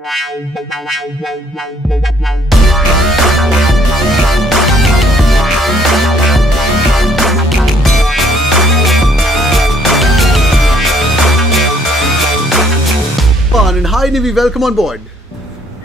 And hi Nivi, welcome on board.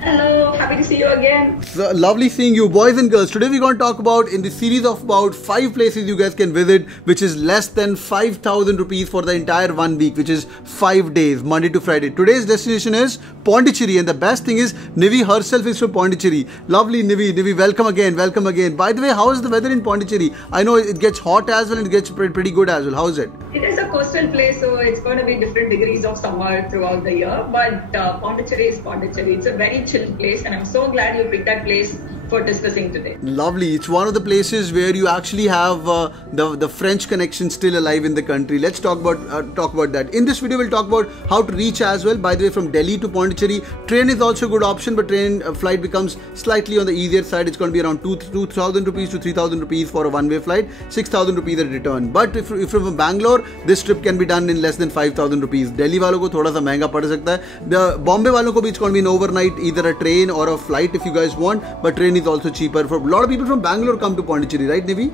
Hello, happy to see you again. So, lovely seeing you, boys and girls. Today we're going to talk about, in the series of about 5 places you guys can visit, which is less than 5,000 rupees for the entire 1 week, which is 5 days, Monday to Friday. Today's destination is Pondicherry, and the best thing is Nivi herself is from Pondicherry. Lovely Nivi. Nivi, welcome again, welcome again. By the way, how is the weather in Pondicherry? I know it gets hot as well and it gets pretty good as well. How is it? It is a coastal place, so it's going to be different degrees of summer throughout the year. But Pondicherry is Pondicherry. It's a very chill place, and I'm so glad you picked that place for discussing today. Lovely. It's one of the places where you actually have the French connection still alive in the country. Let's talk about that. In this video, we'll talk about how to reach as well. By the way, from Delhi to Pondicherry, train is also a good option, but train flight becomes slightly on the easier side. It's going to be around 2,000 rupees to 3,000 rupees for a one-way flight, 6,000 rupees at return. But if you're from Bangalore, this trip can be done in less than 5,000 rupees. Delhi वालों को थोड़ा सा महंगा पड़ सकता है. The Bombay वालों को भी it's going to be an overnight, either a train or a flight if you guys want. But train is also cheaper. For a lot of people from Bangalore come to Pondicherry, right, Nivi?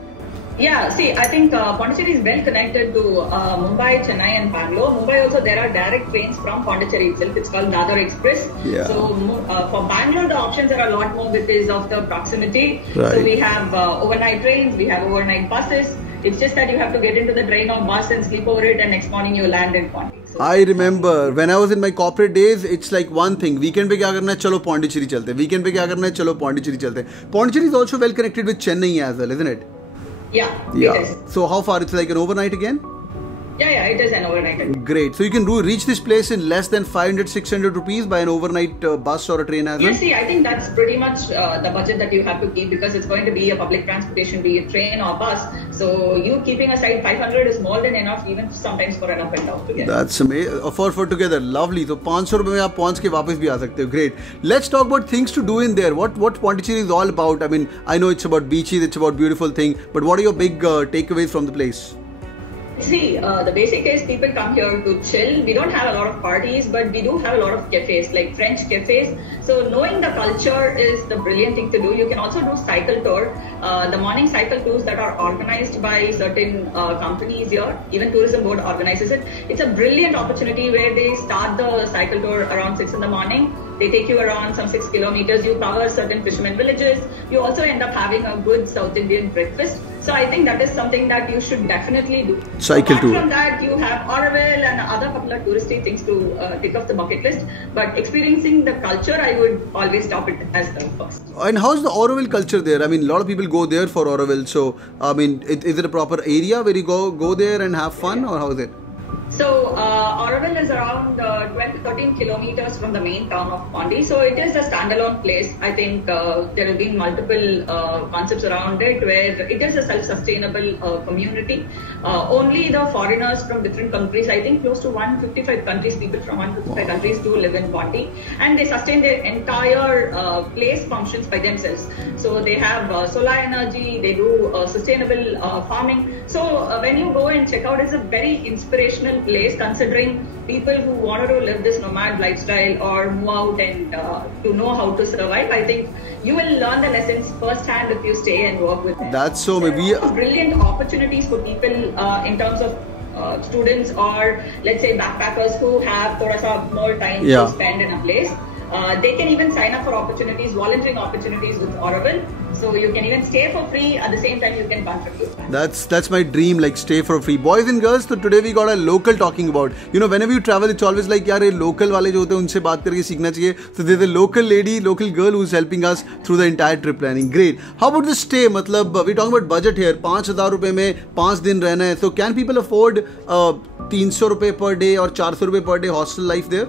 Yeah, see, I think Pondicherry is well connected to Mumbai, Chennai and Bangalore. Mumbai also, there are direct trains from Pondicherry itself. It's called Dadar Express. Yeah. So for Bangalore, the options are a lot more because of the proximity. Right. So we have overnight trains, we have overnight buses. It's just that you have to get into the train or bus and sleep over it, and next morning you land in Pondicherry. So I remember when I was in my corporate days, it's like one thing. Weekend पे क्या करना है? चलो Pondicherry चलते हैं. Weekend पे क्या करना है? चलो Pondicherry चलते हैं. Pondicherry is also well connected with Chennai as well, isn't it? yeah, Yeah. it is. So how far? It's like an overnight again? Yeah, it is an overnight. Great. So you can reach this place in less than 500-600 rupees by an overnight bus or a train as well? Yes, see, I think that's pretty much the budget that you have to keep, because it's going to be a public transportation, be it train or bus. So you keeping aside 500 is more than enough, even sometimes for an up and down together. That's amazing. For together, lovely. So 500 रुपए में आप पहुंच के वापस भी आ सकते हो. Great. Let's talk about things to do in there. What Pondicherry is all about. I mean, I know it's about beaches, it's about beautiful thing, but what are your big takeaways from the place? See, the basic is people come here to chill. We don't have a lot of parties, but we do have a lot of cafes, like French cafes. So knowing the culture is the brilliant thing to do. You can also do cycle tour. The morning cycle tours that are organized by certain companies here, even tourism board organizes it. It's a brilliant opportunity where they start the cycle tour around 6 in the morning. They take you around some 6 kilometers. You cover certain fishermen villages. You also end up having a good South Indian breakfast. So I think that is something that you should definitely do. Cycle tour. Apart from that, you have Auroville and other popular touristy things to tick off the bucket list. But experiencing the culture, I would always stop it as the first. And how's the Auroville culture there? I mean, a lot of people go there for Auroville. So, I mean, is it a proper area where you go there and have fun, or how is it? So Auroville is around 12 to 13 kilometers from the main town of Pondi. So it is a standalone place. I think there have been multiple concepts around it where it is a self-sustainable community. Only the foreigners from different countries, I think close to 155 countries, people from 155 countries do live in Pondi, and they sustain their entire place functions by themselves. So they have solar energy, they do sustainable farming. So when you go and check out, it's a very inspirational place, considering people who wanted to live this nomad lifestyle or move out and to know how to survive. I think you will learn the lessons firsthand if you stay and work with them. That's so maybe brilliant opportunities for people in terms of students or let's say backpackers who have thoda sa more time to spend in a place. They can even sign up for opportunities, volunteering opportunities with Auroville. So you can even stay for free. At the same time, you can contribute. That's my dream, like stay for free. Boys and girls, so today we got a local talking about. You know, whenever you travel, it's always like, यार ये local वाले जो होते हैं उनसे बात करके सीखना चाहिए. So there's a local lady, local girl who's helping us through the entire trip planning. Great. How about the stay? मतलब we're talking about budget here. 5,000 रुपए में 5 दिन रहना है. So can people afford 300 रुपए per day or 400 रुपए per day hostel life there?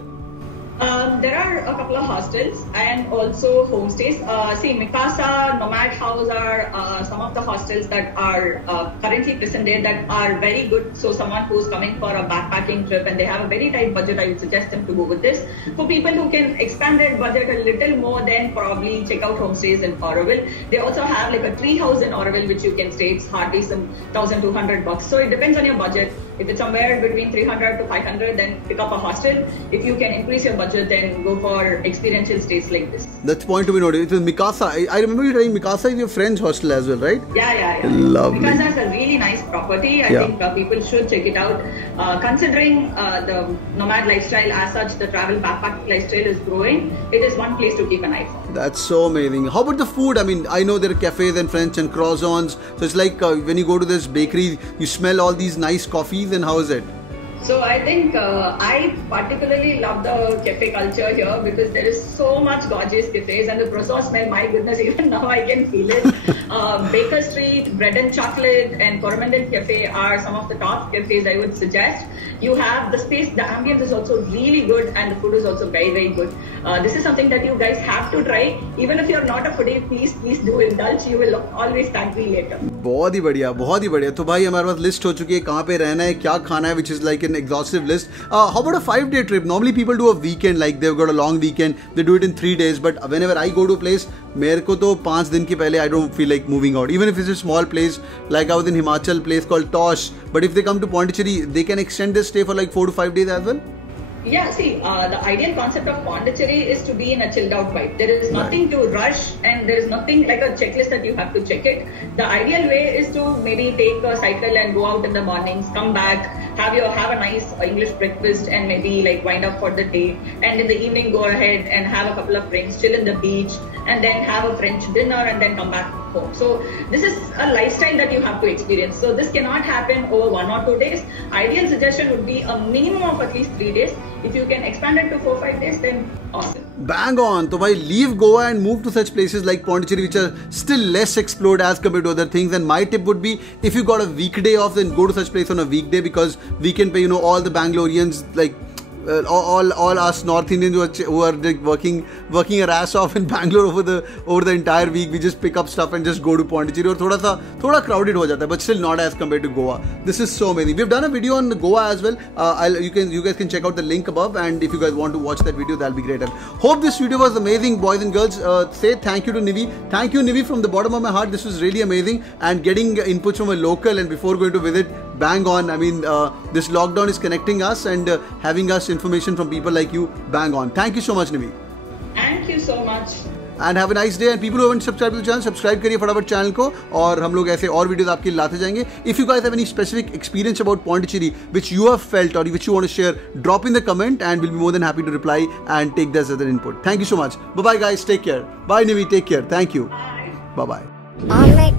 There are a couple of hostels and also homestays. See, Mikasa, Nomad House are some of the hostels that are currently present there that are very good. So someone who's coming for a backpacking trip and they have a very tight budget, I would suggest them to go with this. For people who can expand their budget a little more, then probably check out homestays in Auroville. They also have like a tree house in Auroville which you can stay. It's hardly some $1,200. So it depends on your budget. If it's somewhere between 300 to 500, then pick up a hostel. If you can increase your budget, then go for experiential stays like this. That's point to be noted. It was Mikasa. I remember you telling Mikasa is your friend's hostel as well, right? Yeah. Lovely. Mikasa is a really nice property. I think people should check it out. Considering the nomad lifestyle as such, the travel backpack lifestyle is growing. It is one place to keep an eye for. That's so amazing. How about the food? I mean, I know there are cafes and French and croissants. So it's like when you go to this bakery, you smell all these nice coffees, and how is it? So I think I particularly love the cafe culture here because there is so much gorgeous cafes, and the croissant smell, my goodness, even now I can feel it. Baker Street, Bread and Chocolate and Coromandel Cafe are some of the top cafes I would suggest. You have the space, the ambience is also really good, and the food is also very, very good. This is something that you guys have to try. Even if you're not a foodie, please do indulge. You will always thank me later. बहुत ही बढ़िया, बहुत ही बढ़िया. तो भाई हमारे पास list हो चुकी है कहाँ पे रहना है, क्या खाना है, which is like an exhaustive list. How about a 5-day trip? Normally people do a weekend, like they've got a long weekend, they do it in 3 days. But whenever I go to a place, मेरे को तो 5 दिन के पहले I don't feel like moving out. Even if it's a small place, like I was in Himachal, place called Tosh. But if they come to Pondicherry, they can extend their stay for like 4 to 5 days as well. Yeah, see, the ideal concept of Pondicherry is to be in a chilled out vibe. There is nothing to rush, and there is nothing like a checklist that you have to check it. The ideal way is to maybe take a cycle and go out in the mornings, come back, have a nice English breakfast, and maybe like wind up for the day. And in the evening, go ahead and have a couple of drinks, chill in the beach, and then have a French dinner, and then come back home. So this is a lifestyle that you have to experience. So this cannot happen over 1 or 2 days. Ideal suggestion would be a minimum of at least 3 days. If you can expand it to 4-5 days, then awesome. Bang on. So bhai, leave Goa and move to such places like Pondicherry, which are still less explored as compared to other things. And my tip would be, if you got a weekday off, then go to such place on a weekday, because we can pay, all the Bangaloreans, like all us North Indians who are like working our ass off in Bangalore over the entire week. We just pick up stuff and just go to Pondicherry. Or thoda crowded ho jata hai, but still not as compared to Goa. This is so amazing. We've done a video on Goa as well. You guys can check out the link above, and if you guys want to watch that video, that'll be great. And hope this video was amazing, boys and girls. Say thank you to Nivi. Thank you, Nivi, from the bottom of my heart. This was really amazing, and getting inputs from a local and before going to visit, bang on. I mean, this lockdown is connecting us and having us information from people like you, bang on. Thank you so much, Nivi. Thank you so much. And have a nice day. And people who haven't subscribed to the channel, subscribe करिए फटाफट channel को, और हम लोग ऐसे और videos आपके लिए लाते जाएंगे. If you guys have any specific experience about Pondicherry which you have felt or which you want to share, drop in the comment and we'll be more than happy to reply and take this as an input. Thank you so much. Bye bye guys. Take care. Bye Nivi. Take care. Thank you. Bye. Bye bye.